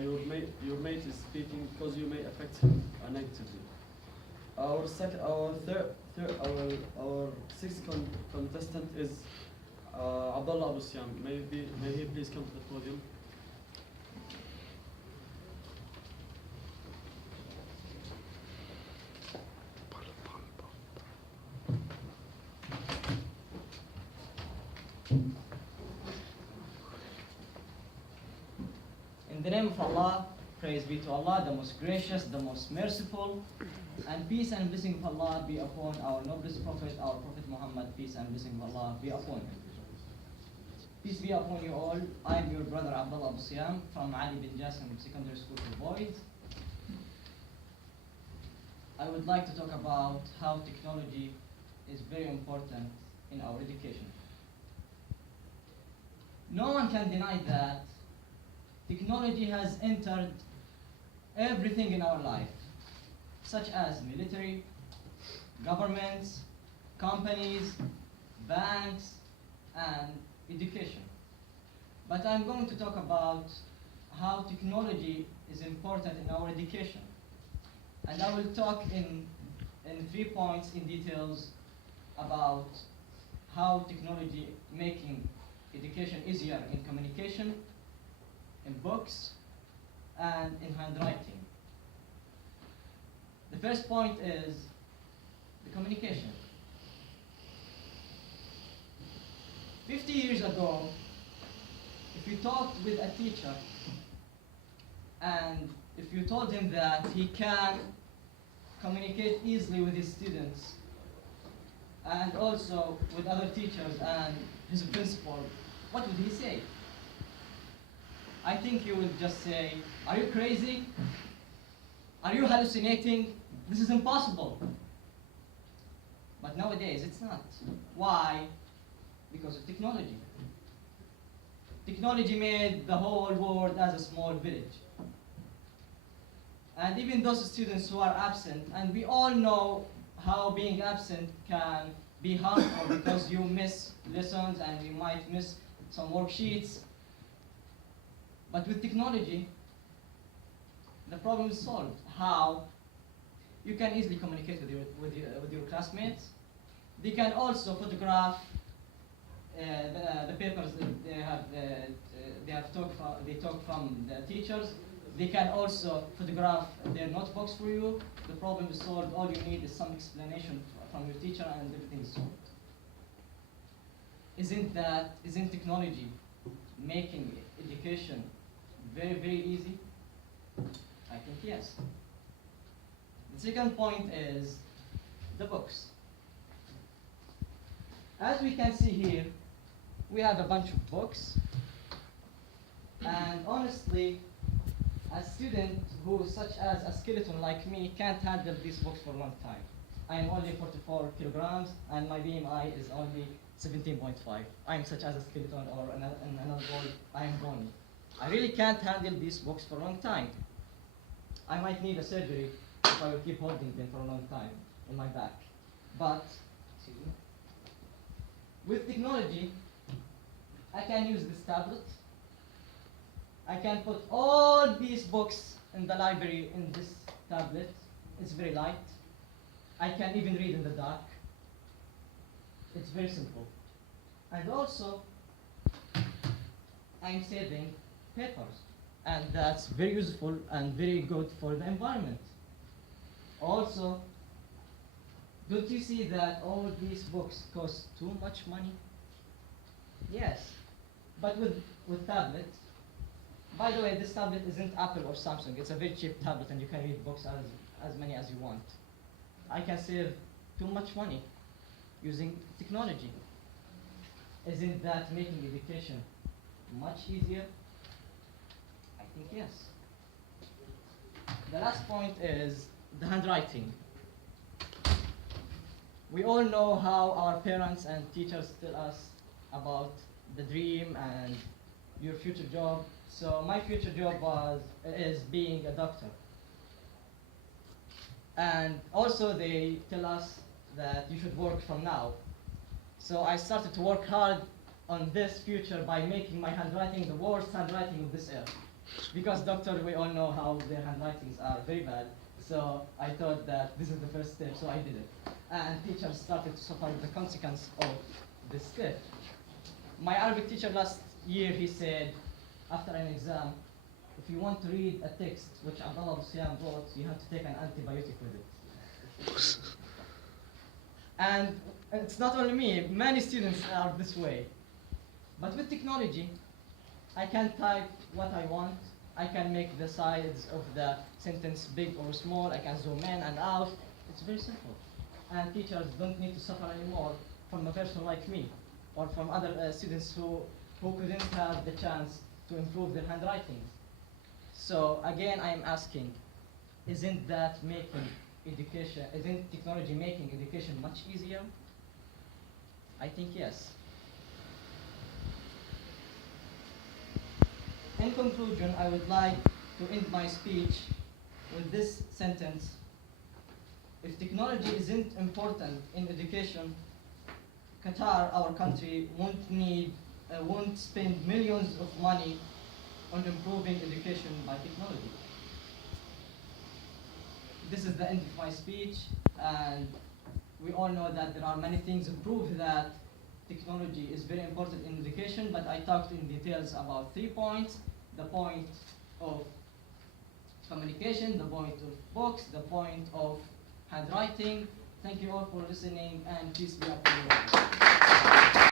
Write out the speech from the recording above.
your mate is speaking because you may affect him negatively. Our sixth contestant is Abdullah Abu Siam. May he please come to the podium. In the name of Allah, praise be to Allah, the most gracious, the most merciful, and peace and blessing of Allah be upon our noblest Prophet, our Prophet Muhammad, peace and blessing of Allah be upon him. Peace be upon you all. I am your brother Abdullah Abu Siam from Ali bin Jassim Secondary School for Boys. I would like to talk about how technology is very important in our education. No one can deny that technology has entered everything in our life, such as military, governments, companies, banks, and education. But I'm going to talk about how technology is important in our education. And I will talk in 3 points in details about how technology making education easier in communication, in books, and in handwriting. The first point is the communication. 50 years ago, if you talked with a teacher and if you told him that he can communicate easily with his students and also with other teachers and his principal, what would he say? I think he would just say, "Are you crazy? Are you hallucinating? This is impossible." But nowadays, it's not. Why? Because of technology. Technology made the whole world as a small village. And even those students who are absent, and we all know how being absent can be harmful because you miss lessons and you might miss some worksheets. But with technology, the problem is solved. How? You can easily communicate with your classmates. They can also photograph the papers that they talk from the teachers. They can also photograph their notebooks for you. The problem is solved. All you need is some explanation from your teacher, and everything is solved. Isn't technology making education very, very easy? I think yes. The second point is the books. As we can see here, we have a bunch of books. And honestly, a student who, such as a skeleton like me, can't handle these books for a long time. I am only 44 kilograms, and my BMI is only 17.5. I am such as a skeleton, or another boy, I am bony. I really can't handle these books for a long time. I might need a surgery if I will keep holding them for a long time on my back. But with technology, I can use this tablet. I can put all these books in the library in this tablet. It's very light. I can even read in the dark. It's very simple. And also, I'm saving papers. And that's very useful and very good for the environment. Also, don't you see that all these books cost too much money? Yes. But with tablets, by the way, this tablet isn't Apple or Samsung. It's a very cheap tablet, and you can read books as many as you want. I can save too much money using technology. Isn't that making education much easier? I think yes. The last point is the handwriting. We all know how our parents and teachers tell us about the dream and your future job. So my future job is being a doctor. And also they tell us that you should work from now. So I started to work hard on this future by making my handwriting the worst handwriting of this earth. Because doctor, we all know how their handwritings are very bad. So I thought that this is the first step, so I did it. And teachers started to suffer the consequence of this step. My Arabic teacher last year, he said, after an exam, if you want to read a text which Abdullah Busyam wrote, you have to take an antibiotic with it. And it's not only me, many students are this way. But with technology, I can type what I want. I can make the size of the sentence big or small. I can zoom in and out. It's very simple. And teachers don't need to suffer anymore from a person like me or from other students who couldn't have the chance to improve their handwriting. So again, I am asking, isn't technology making education much easier? I think yes. In conclusion, I would like to end my speech with this sentence. If technology isn't important in education, Qatar, our country, won't spend millions of money on improving education by technology. This is the end of my speech, and we all know that there are many things to prove that technology is very important in education, but I talked in details about 3 points: the point of communication, the point of books, the point of handwriting. Thank you all for listening, and peace be upon you all.